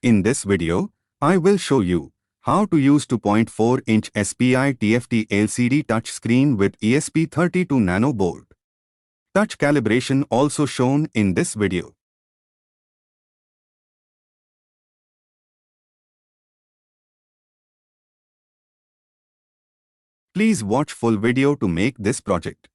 In this video, I will show you how to use 2.4-inch SPI TFT LCD touchscreen with ESP32 Nano board. Touch calibration also shown in this video. Please watch full video to make this project.